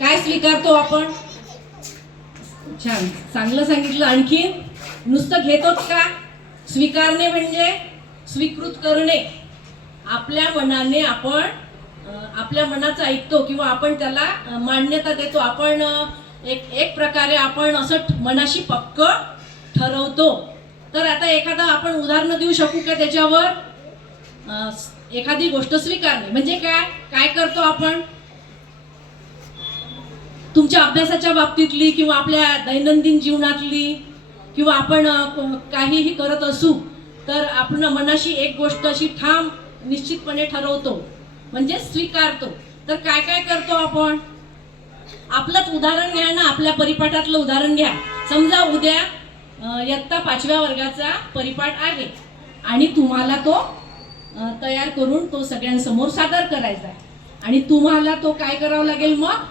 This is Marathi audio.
काय स्वीकारतो आपण? छान, चांगलं सांगितलं. आणखी नुसतं घेतोच का? स्वीकारणे म्हणजे स्वीकृत करणे. आपल्या मनाने आपण आपल्या मनाचं ऐकतो किंवा आपण त्याला मान्यता देतो. आपण एक प्रकारे आपण असं मनाशी पक्क ठरवतो. तर आता एखादा आपण उदाहरण देऊ शकू का त्याच्यावर? एखादी गोष्ट स्वीकारणे म्हणजे काय काय करतो आपण? तुमच्या अभ्यासाच्या बाबतीतली किंवा आपल्या दैनंदिन जीवनातली किंवा आपण काहीही करत असू तर आपण मनाशी एक गोष्ट अशी ठाम निश्चितपणे ठरवतो म्हणजे स्वीकारतो. तर काय काय करतो आपण? आपलंच उदाहरण घ्या ना, आपल्या परिपाठातलं उदाहरण घ्या. समजा उद्या इयत्ता 5व्या वर्गाचा परिपाठ आहे आणि तुम्हाला तो तयार करून तो सगळ्यांसमोर सादर करायचा आहे आणि तुम्हाला तो काय करावा लागेल? मग